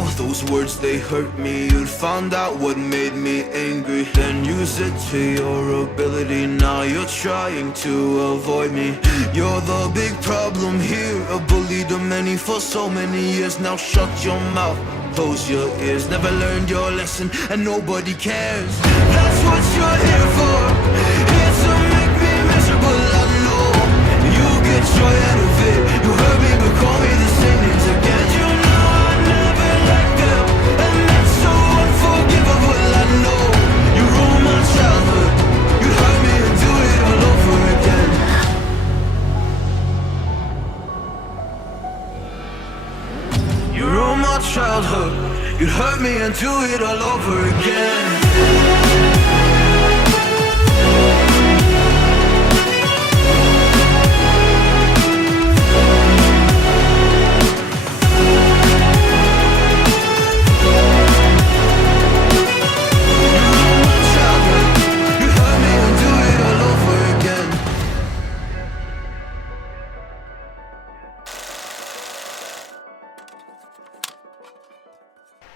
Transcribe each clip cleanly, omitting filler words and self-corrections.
now, those words they hurt me. You'd found out what made me angry, then use it to your ability. Now you're trying to avoid me. You're the big problem here, a bully to many for so many years. Now shut your mouth, close your ears. Never learned your lesson and nobody cares. That's what you're here for, here to make me miserable. I know you get joy out of it. You hurt me but call me the same names again. You know I never let go, and that's so unforgivable. I know you ruined my childhood. You hurt me and do it all over again. You ruined my childhood. You hurt me and do it all over again.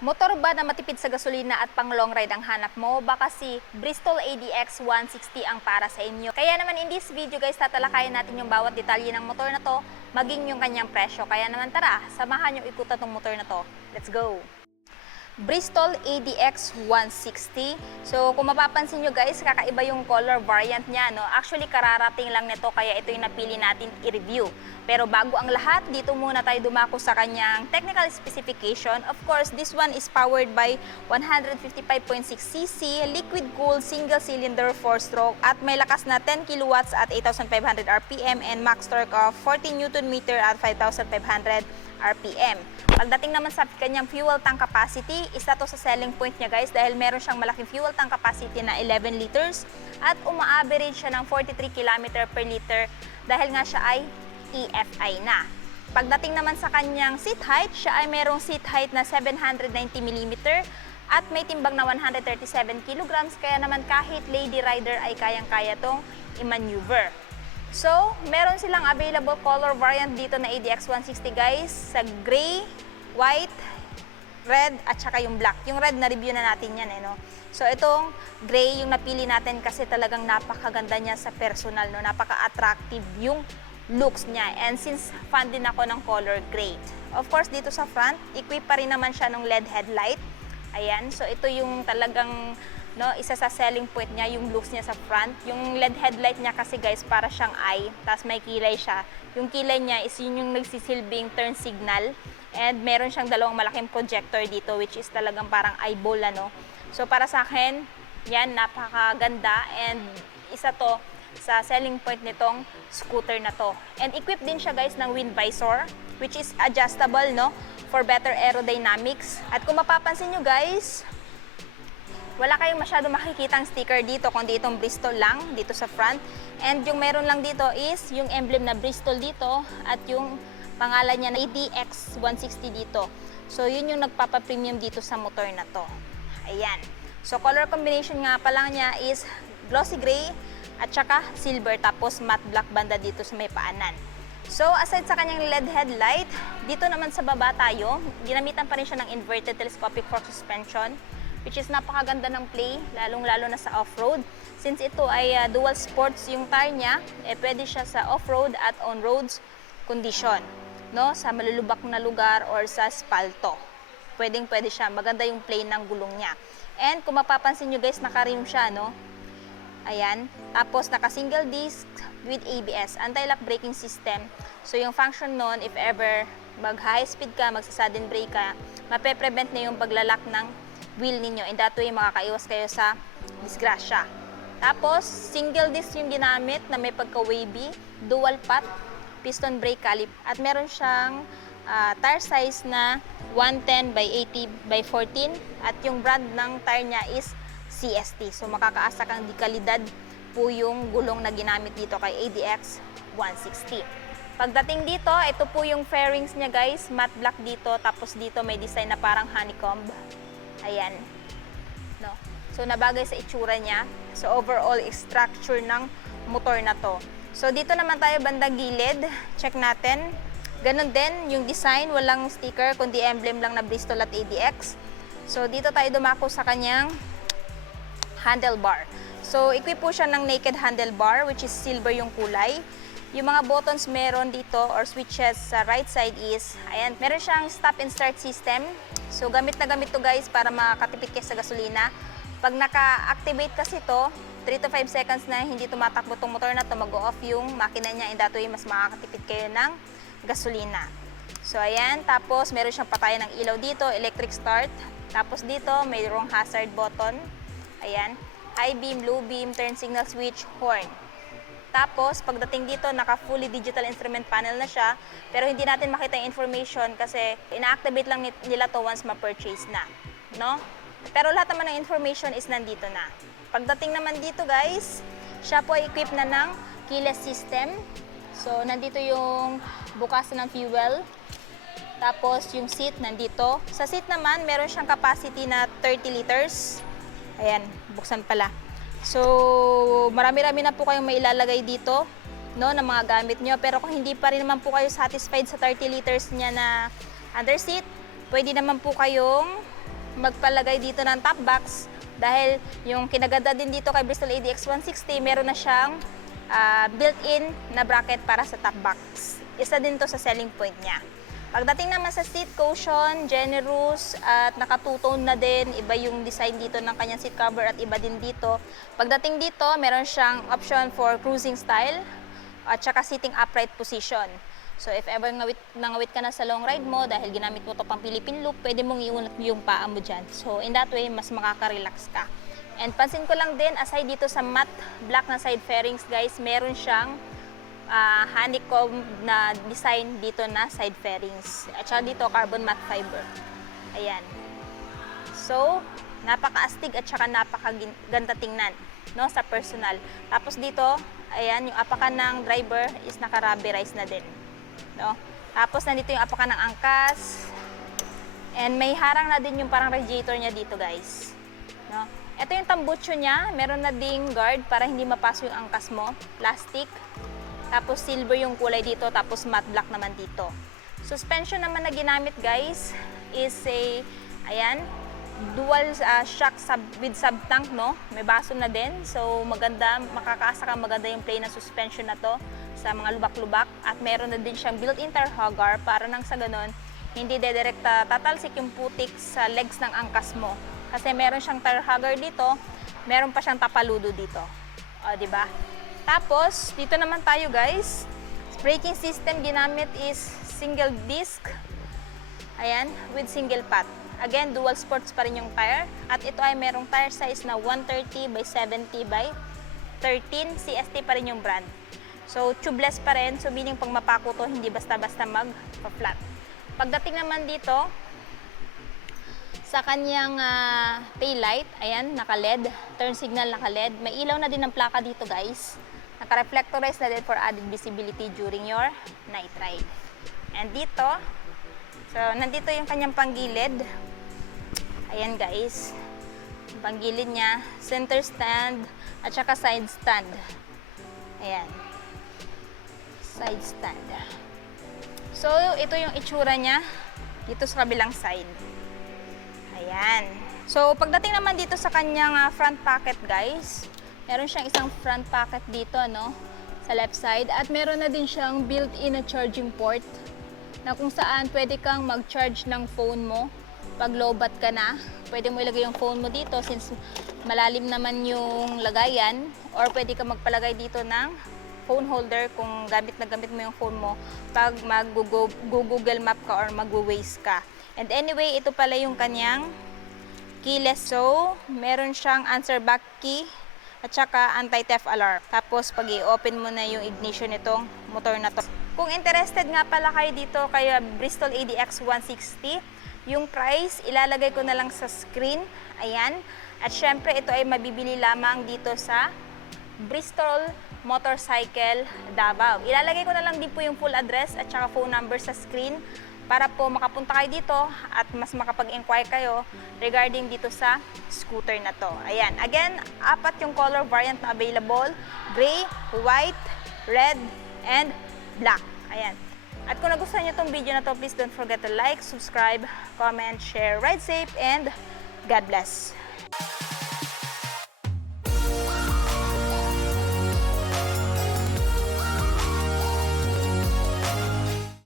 Motor ba na matipid sa gasolina at pang long ride ang hanap mo? Baka si Bristol ADX 160 ang para sa inyo. Kaya naman in this video guys, tatalakayin natin yung bawat detalye ng motor na to, maging yung kanyang presyo. Kaya naman tara, samahan yung ikutan tong motor na to. Let's go! Bristol ADX 160. So kung mapapansin nyo guys, kakaiba yung color variant niya, no? Actually kararating lang nito kaya ito yung napili natin i-review. Pero bago ang lahat, dito muna tayo dumako sa kanyang technical specification. Of course, this one is powered by 155.6cc, liquid-cooled single-cylinder 4-stroke at may lakas na 10 kilowatts at 8,500 RPM and max torque of 40 Nm at 5,500 RPM. Pagdating naman sa kanyang fuel tank capacity, isa to sa selling point niya guys dahil meron siyang malaking fuel tank capacity na 11 liters at uma-average siya ng 43 km per liter dahil nga siya ay EFI na. Pagdating naman sa kanyang seat height, siya ay merong seat height na 790 mm at may timbang na 137 kg kaya naman kahit lady rider ay kayang-kaya tong i-maneuver. So, meron silang available color variant dito na ADX 160 guys sa gray, white, red at saka yung black. Yung red na review na natin yan no. So, itong gray yung napili natin kasi talagang napakaganda niya sa personal no. Napaka-attractive yung looks niya. And since fan din ako ng color gray. Of course, dito sa front, equip pa rin naman siya ng LED headlight. Ayan, so ito yung talagang no, isa sa selling point niya, yung looks niya sa front. Yung LED headlight niya kasi guys, para siyang eye, tapos may kilay siya. Yung kilay niya is yun yung nagsisilbing turn signal. And meron siyang dalawang malaking projector dito, which is talagang parang eyeball, ano. So para sa akin, yan, napakaganda. And isa to sa selling point nitong scooter na to. And equipped din siya guys ng wind visor, which is adjustable, no, for better aerodynamics. At kung mapapansin nyo guys, wala kayong masyado makikitang sticker dito, kundi itong Bristol lang dito sa front. And yung meron lang dito is yung emblem na Bristol dito at yung pangalan niya na ADX 160 dito. So yun yung nagpapa-premium dito sa motor na to. Ayan. So color combination nga pa lang niya is glossy gray at saka silver, tapos matte black banda dito sa may paanan. So aside sa kanyang LED headlight, dito naman sa baba tayo, ginamitan pa rin siya ng inverted telescopic fork suspension, which is napakaganda ng play, lalong-lalo na sa off-road. Since ito ay dual sports yung tire niya, pwede siya sa off-road at on-roads condition, no? Sa malulubak na lugar or sa spalto. Pwedeng-pwede siya. Maganda yung play ng gulong niya. And kung mapapansin nyo guys, naka-rim siya, no? Ayan. Tapos naka-single disc with ABS, anti-lock braking system. So yung function nun, if ever mag-high speed ka, magsa-sudden brake ka, mape-prevent na yung paglalak ng wheel ninyo. In that way, makakaiwas kayo sa disgrasya. Tapos, single disc yung ginamit na may pagka-wavy, dual pot, piston brake calip. At meron siyang tire size na 110 by 80 by 14. At yung brand ng tire niya is CST. So, makakaasa kang dekalidad po yung gulong na ginamit dito kay ADX 160. Pagdating dito, ito po yung fairings niya guys. Matte black dito. Tapos dito may design na parang honeycomb. Ayan. No? So, nabagay sa itsura niya. So, overall structure ng motor na to. So, dito naman tayo bandang gilid. Check natin. Ganon din yung design, walang sticker kundi emblem lang na Bristol at ADX. So dito tayo dumako sa kanyang handlebar. So equip po siya ng naked handlebar which is silver yung kulay. Yung mga buttons meron dito or switches sa right side is, ayan, meron siyang stop and start system. So gamit na gamit to guys para makatipid kayo sa gasolina. Pag naka-activate kasi to, 3 to 5 seconds na hindi tumatakbo tong motor na to, mag-off yung makina niya and that way mas makakatipid kayo ng gasolina. So ayan, tapos meron siyang patayan ng ilaw dito, electric start. Tapos dito mayroong hazard button. Ayan, high beam, low beam, turn signal switch, horn. Tapos, pagdating dito, naka-fully digital instrument panel na siya, pero hindi natin makita yung information kasi ina-activate lang nila to once ma-purchase na, no? Pero lahat naman ng information is nandito na. Pagdating naman dito, guys, siya po ay equipped na ng keyless system. So, nandito yung bukasan ng fuel. Tapos, yung seat nandito. Sa seat naman, meron siyang capacity na 30 liters. Ayan, buksan pala. So, marami-rami na po kayong mailalagay dito, no, ng mga gamit nyo. Pero kung hindi pa rin naman po kayo satisfied sa 30 liters niya na under seat, pwede naman po kayong magpalagay dito ng top box. Dahil yung kinaganda din dito kay Bristol ADX 160, meron na siyang built-in na bracket para sa top box. Isa din to sa selling point niya. Pagdating naman sa seat cushion, generous at nakatutone na din. Iba yung design dito ng kanyang seat cover at iba din dito. Pagdating dito, meron siyang option for cruising style at saka sitting upright position. So if ever nangawit ka na sa long ride mo dahil ginamit mo to pang Philippine loop, pwede mong iunat yung paa mo dyan. So in that way, mas makaka-relax ka. And pansin ko lang din, aside dito sa matte black na side fairings guys, meron siyang honeycomb na design dito na side fairings. At saka dito, carbon matte fiber. Ayan. So, napaka-astig at saka napakaganda tingnan, no, sa personal. Tapos dito, ayan, yung apakan ng driver is naka-rubberized na din. No? Tapos nandito yung apakan ng angkas. And may harang na din yung parang radiator niya dito, guys. No? Ito yung tambucho niya. Meron na ding guard para hindi mapasok yung angkas mo. Plastic. Tapos silver yung kulay dito, tapos matte black naman dito. Suspension naman na ginamit guys is a, ayan, dual shock with sub-tank, no? May baso na din. So maganda, makakaasa ka maganda yung play na suspension na to sa mga lubak-lubak. At meron na din siyang built-in tire hugger para nang sa ganun, hindi dedirekta tatalsik yung putik sa legs ng angkas mo. Kasi meron siyang tire hugger dito, meron pa siyang tapaludo dito. O, di ba? Tapos, dito naman tayo guys. Braking system ginamit is single disc. Ayan, with single pot. Again, dual sports pa rin yung tire. At ito ay merong tire size na 130 by 70 by 13. CST pa rin yung brand. So, tubeless pa rin. So, meaning pag mapako to, hindi basta-basta mag-flat. Pagdating naman dito, sa kanyang tail light, ayan, naka-LED. Turn signal naka-LED. May ilaw na din ng plaka dito guys. Naka-reflectorize na din for added visibility during your night ride. And dito, so nandito yung kanyang panggilid. Ayan guys, panggilid niya, center stand at saka side stand. Ayan, side stand. So ito yung itsura niya dito sa kabilang side. Ayan. So pagdating naman dito sa kanyang front pocket guys, meron siyang isang front pocket dito, ano, sa left side. At meron na din siyang built-in na charging port na kung saan pwede kang mag-charge ng phone mo. Pag lowbat ka na, pwede mo ilagay yung phone mo dito since malalim naman yung lagayan. Or pwede ka magpalagay dito ng phone holder kung gamit na gamit mo yung phone mo pag mag-Google Map ka or mag-Waze ka. And anyway, ito pala yung kanyang keyless. So, meron siyang answer back key at saka anti-theft alarm. Tapos pag i-open mo na yung ignition nitong motor na to. Kung interested nga pala kayo dito kay Bristol ADX 160, yung price ilalagay ko na lang sa screen. Ayan. At syempre ito ay mabibili lamang dito sa Bristol Motorcycle Davao. Ilalagay ko na lang din po yung full address at saka phone number sa screen para po makapunta kayo dito at mas makapag-inquire kayo regarding dito sa scooter na to. Ayan. Again, 4 yung color variant na available. Gray, white, red, and black. Ayan. At kung nagustuhan nyo itong video na to, please don't forget to like, subscribe, comment, share, ride safe, and God bless!